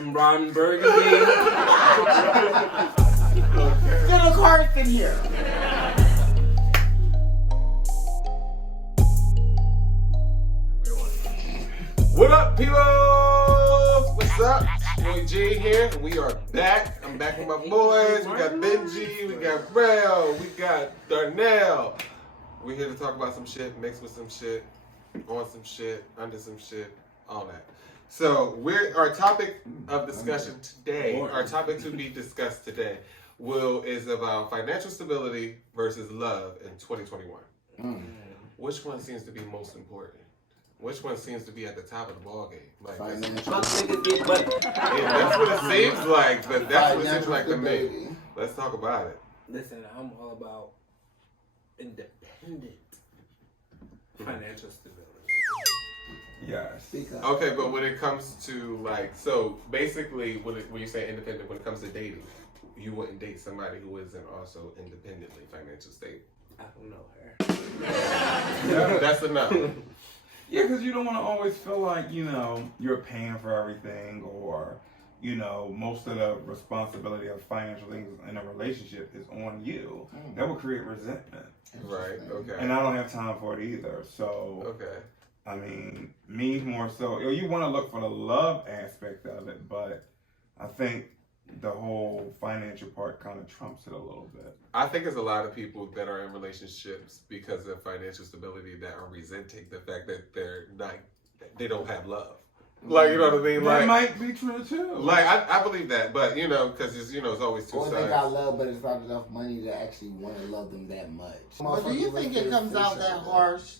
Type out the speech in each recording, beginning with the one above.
I'm Ron Burgundy. Get a Carson here. What up, people? What's up? Boy G here, and we are back. I'm back with my boys. We got Benji, we got Rel, we got Darnell. We're here to talk about some shit, mixed with some shit, on some shit, under some shit, all that. So our topic of discussion today, our topic to be discussed today, is about financial stability versus love in 2021. Which one seems to be most important? Which one seems to be at the top of the ball game? Like that's what it seems like. But that's what it seems like to me. Let's talk about it. Listen, I'm all about independent financial stability. Yes. Okay, but when it comes to so basically, when you say independent, when it comes to dating, you wouldn't date somebody who isn't also independently financially stable. I don't know her. Yeah, that's enough. Yeah, because you don't want to always feel like, you're paying for everything or, most of the responsibility of financial things in a relationship is on you. That will create resentment. Right, okay. And I don't have time for it either. So, okay. I mean, me more so, you want to look for the love aspect of it, but I think the whole financial part kind of trumps it a little bit. I think there's a lot of people that are in relationships because of financial stability that are resenting the fact that they don't have love. Like, you know what I mean? That might be true too. Like, I believe that, but because it's always two sides. Or they got love, but it's not enough money to actually want to love them that much. But do you think it comes out that harsh?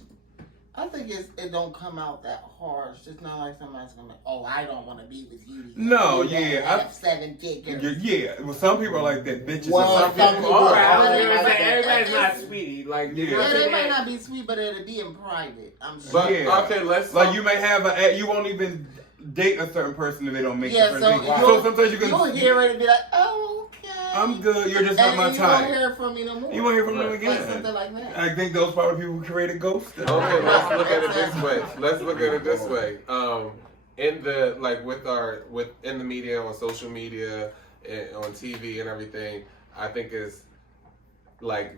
I think it don't come out that harsh. It's not like somebody's gonna be, oh, I don't want to be with you. No, you yeah. have 7 figures. Yeah, well, some people are like that. Bitches Well, are some people are. Everybody's not sweetie. Like, Yeah, they might not be sweet, but it'll be in private. I'm sure. But, yeah. okay, let's like you may have you won't even date a certain person if they don't make Yeah, the so first date. So sometimes you'll hear it and be like, oh, okay. I'm good. You're just not my you type. won't hear from me no more. You won't hear from them again. Like something like that. I think those probably people who created ghosting. Okay, let's look at it this way. Let's look at it this way. In the in the media, on social media, and on TV and everything, I think it's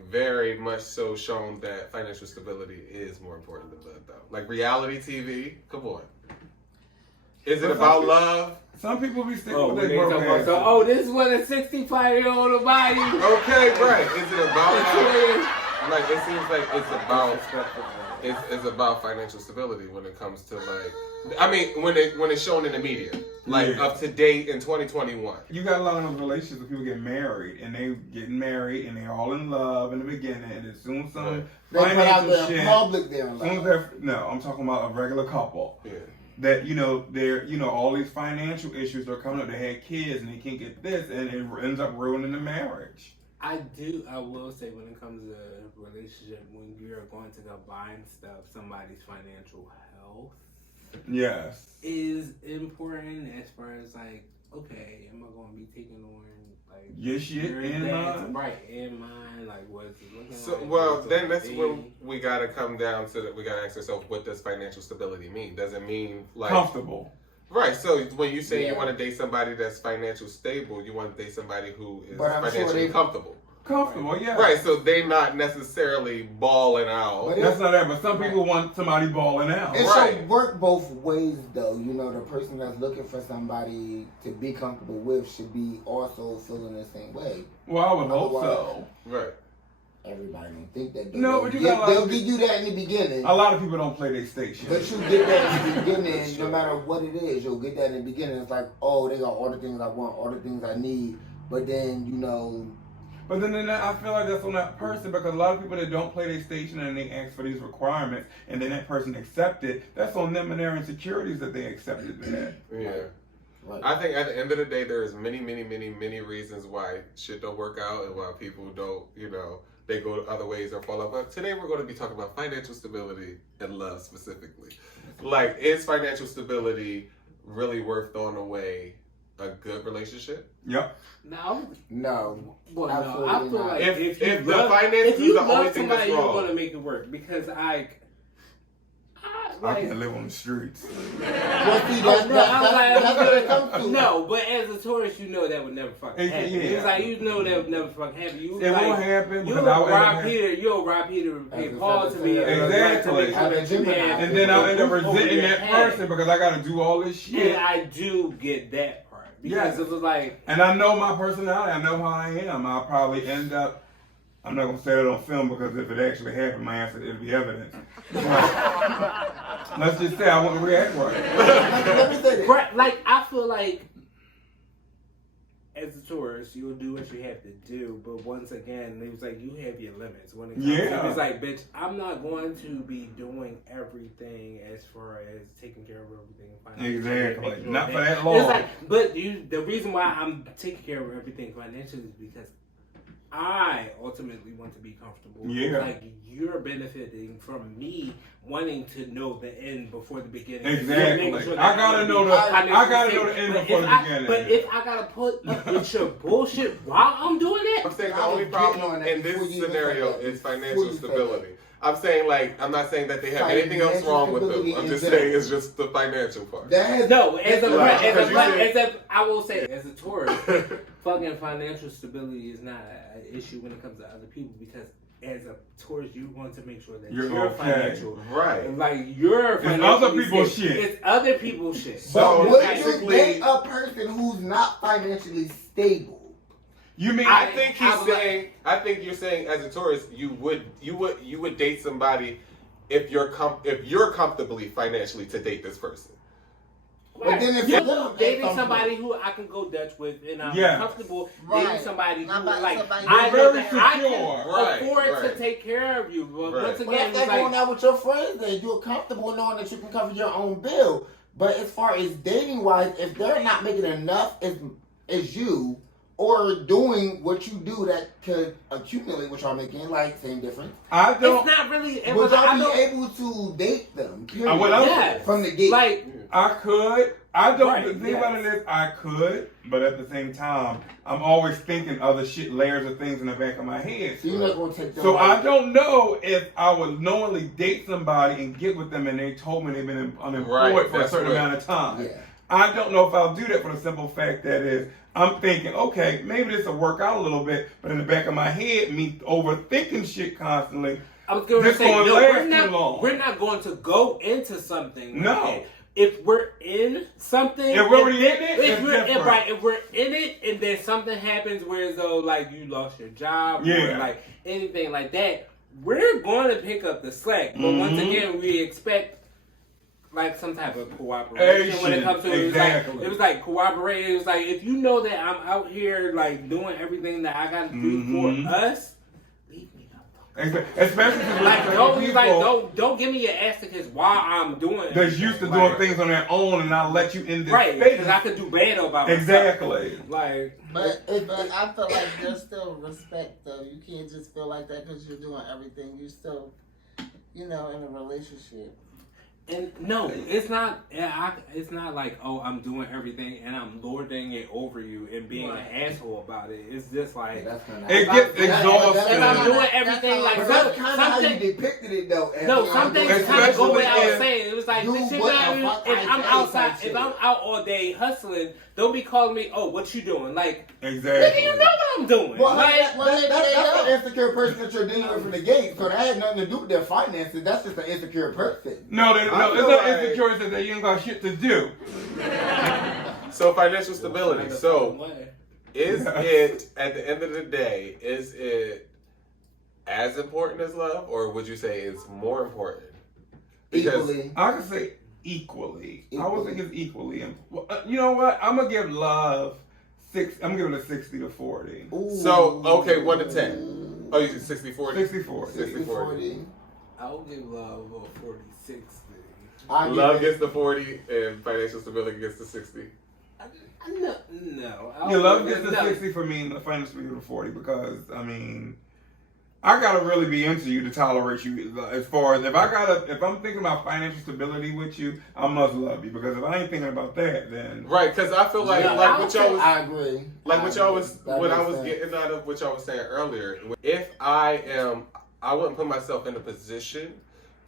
very much so shown that financial stability is more important than love, though. Like reality TV, come on. Is it about love? Some people be sticking with their broke ass. This is what a 65-year-old will buy you. Okay, right. Is it about love? It seems like it's about financial stability when it comes to when it's shown in the media, up to date in 2021. You got a lot of those relationships where people get married and they getting married and they're all in love in the beginning, and as soon as some They put out financial there in shit, public there in love. no, I'm talking about a regular couple. Yeah. That they're all these financial issues are coming up. They had kids and they can't get this, and it ends up ruining the marriage. I will say when it comes to a relationship, when you're going to go buying stuff, somebody's financial health is important as far as okay, am I going to be taking on your shit in mind? Right, in mind, what's it looking So, like? well, then that's when we got to come down to we got to ask ourselves, what does financial stability mean? Does it mean comfortable? Right, so when you say you want to date somebody that's financially stable, you want to date somebody who is financially comfortable. Comfortable, yeah. Right, so they're not necessarily balling out. But that's not that, but some people want somebody balling out. It should work both ways, though. The person that's looking for somebody to be comfortable with should be also feeling the same way. Well, I would hope so. Right. Everybody don't think that. No, but they'll give you that in the beginning. A lot of people don't play their station. But you get that in the beginning, no matter what it is. You'll get that in the beginning. It's like, oh, they got all the things I want, all the things I need. But then, But then I feel like that's on that person, because a lot of people that don't play their station and they ask for these requirements and then that person accept it, that's on them and their insecurities that they accepted that. Yeah. Right. I think at the end of the day, there's many reasons why shit don't work out and why people don't, they go other ways or fall out. But today we're going to be talking about financial stability and love specifically. Is financial stability really worth throwing away a good relationship? Yep. No. Well, no. I feel like if the finances is the only thing that's wrong, you're going to make it work, because I can't live on the streets. Well, see, that's what it comes to. No, but as a tourist, you know that would never fucking happen. Yeah. It's like, you know that would never fucking happen. It won't happen. You'll rob Peter and pay Paul to be exactly. And then I'll end up resenting that person because I got to do all this shit. And I do get that part. Because it was like... And I know my personality. I know how I am. I'll probably end up... I'm not going to say it on film because if it actually happened, my answer, it'll be evidence. Let's just say I wouldn't react right. Let me say this. Right, like, I feel like as a tourist, you'll do what you have to do, but once again, it was like you have your limits. When it comes to, it's like, bitch, I'm not going to be doing everything as far as taking care of everything financially. Exactly. Not for that long. It's like, but the reason why I'm taking care of everything financially is because I ultimately want to be comfortable. Yeah. Like, you're benefiting from me wanting to know the end before the beginning. Exactly. Sure I gotta know the end before the beginning. But if I gotta put up with your bullshit while I'm doing it, I'm saying the only problem in this scenario is financial stability. I'm saying, like, I'm not saying that they have anything else wrong with them. I'm just saying it's just the financial part. No, I will say, as a tourist, fucking financial stability is not an issue when it comes to other people because as a tourist, you want to make sure that you're financial. Right. Like, you're financial. It's other people's shit. It's other people's shit. So, would you date a person who's not financially stable? You mean? I think you're saying as a tourist, you would date somebody if you're comfortably financially to date this person. But then if you're dating somebody who I can go Dutch with and I'm comfortable dating somebody who I can afford to take care of you. But once again, if they're going out with your friends, then you're comfortable knowing that you can cover your own bill. But as far as dating wise, if they're not making enough as you, or doing what you do that could accumulate what y'all making, like, same difference. I don't. It's not really. Would y'all be able to date them? From the gate. Like, I could. I don't. The thing about it is, I could, but at the same time, I'm always thinking other shit, layers of things in the back of my head. So you're not gonna take them. So I don't know if I would knowingly date somebody and get with them, and they told me they've been unemployed for a certain amount of time. Yeah. I don't know if I'll do that for the simple fact that is, I'm thinking, okay, maybe this will work out a little bit, but in the back of my head, me overthinking shit constantly. I was going to say, no, we're not going to go into something. No. If we're in something, if we're already in it, if we're in it, and then something happens where as though like you lost your job, or like anything like that, we're going to pick up the slack. But once again, we expect like some type of cooperation when it comes to it was like cooperating. It was like, if you know that I'm out here like doing everything that I got to do for us, leave me alone. Especially like don't give me your ass tickets while I'm doing. They're used to doing things on their own, and I'll let you in this space. Because I could do bad about myself. Exactly. Like, but I feel like there's still respect though. You can't just feel like that because you're doing everything. You still, in a relationship. And no, it's not. It's not like, oh, I'm doing everything and I'm lording it over you and being an asshole about it. It's just like it gets exhausting. If I'm doing everything like that's kind of how you depicted it though. No, some things kind of go without saying. It was like, if I'm outside, if I'm out all day hustling, don't be calling me, oh, what you doing? Like, exactly. You know what I'm doing. Well, that's an insecure person that you're dealing with from the gate. So that had nothing to do with their finances. That's just an insecure person. No, it's not insecure. It's that you ain't got shit to do. So financial stability. So is it, at the end of the day, is it as important as love, or would you say it's more important? Because equally. I could say equally. I would think it's equally. You know what? I'm gonna give love I'm giving it 60-40. Ooh. So, okay, 1 to 10. Oh, you said 60-40? 60-40. I'll give love a 40-60. Love gets the 40 and financial stability gets the 60. No. Your love gets the 60 for me and the financial stability the 40 because, I mean, I gotta really be into you to tolerate you. As far as if I'm thinking about financial stability with you, I must love you. Because if I ain't thinking about that, then right. Because I feel like what y'all was. I agree. Like what y'all was. What I was getting out of what y'all was saying earlier. If I wouldn't put myself in a position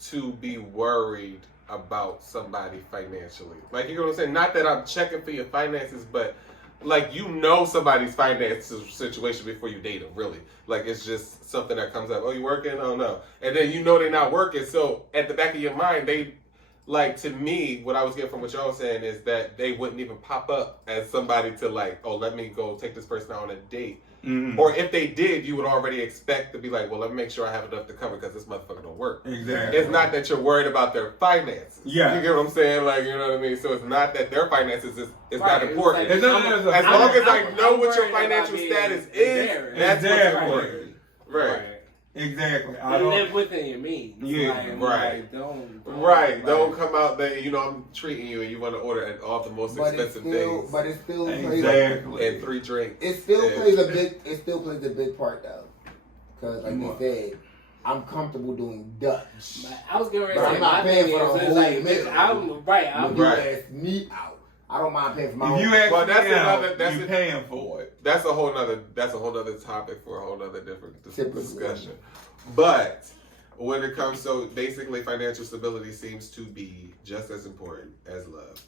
to be worried about somebody financially. Like, you know what I'm saying? Not that I'm checking for your finances, but like, you know somebody's finances situation before you date them, really. Like, it's just something that comes up. Oh, you working? Oh, no. And then you know they're not working. So at the back of your mind, they, like, to me, what I was getting from what y'all was saying is that they wouldn't even pop up as somebody to, like, oh, let me go take this person out on a date. Mm-hmm. Or if they did, you would already expect to be like, well, let me make sure I have enough to cover because this motherfucker don't work. Exactly. It's not that you're worried about their finances. Yeah. You get what I'm saying? Like, you know what I mean? So it's not that their finances is not important. Like, as long as I know what your financial status is, that's what's important. Right. Exactly. I live within your means. Yeah. Like, don't come out there. You know, I'm treating you, and you want to order all the most expensive things. But it still plays and 3 drinks. It still plays a big. It still plays a big part though, because like you said, I'm comfortable doing Dutch. I was getting ready to say, I'm not paying for the whole meal. I'm ask me out. I don't mind paying for my own. Well, that's you paying for it. That's a whole nother topic for a whole nother different discussion. But when it comes to basically financial stability seems to be just as important as love.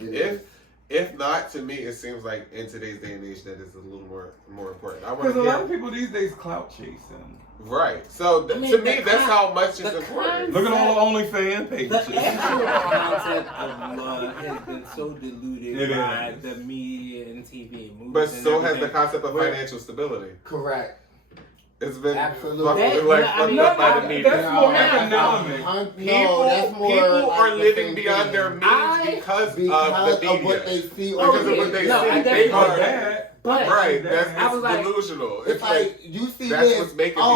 If not, to me, it seems like in today's day and age that it's a little more important. Because a lot of people these days clout chasing. Right. So to me, that's how much is important. Look at all the OnlyFans pages. The actual concept of love has been so diluted by the media and TV and movies. But so has the concept of financial stability. Correct. It's been absolutely fucked up by the media. That's more economic. People are living beyond their means because of the media. Of what they see because of what they see. They are but right. That's delusional. It's like you see that's this. what's making I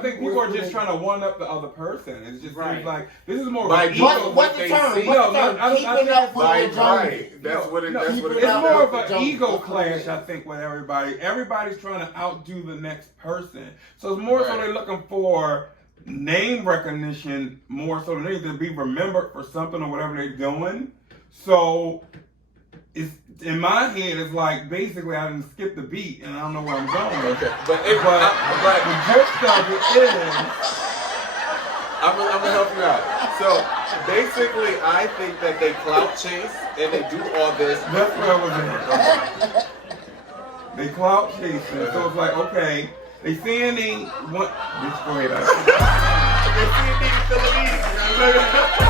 think people are just trying to one up the other person. It's just like this is more by of an what's the term? Keeping up with right. That's what it is. It's more of an ego clash, I think, with everybody. Everybody's trying to outdo the next person. So it's more so they're looking for name recognition more so than anything, to be remembered for something or whatever they're doing. So it's in my head, it's like basically I didn't skip the beat and I don't know where I'm going. Okay. But the gist of it is, I'm gonna help you out. So basically, I think that they clout chase and they do all this. That's where I was at. They clout chasing, so it's like okay, they saying they want. Bitch, go ahead. They see it, they feel it.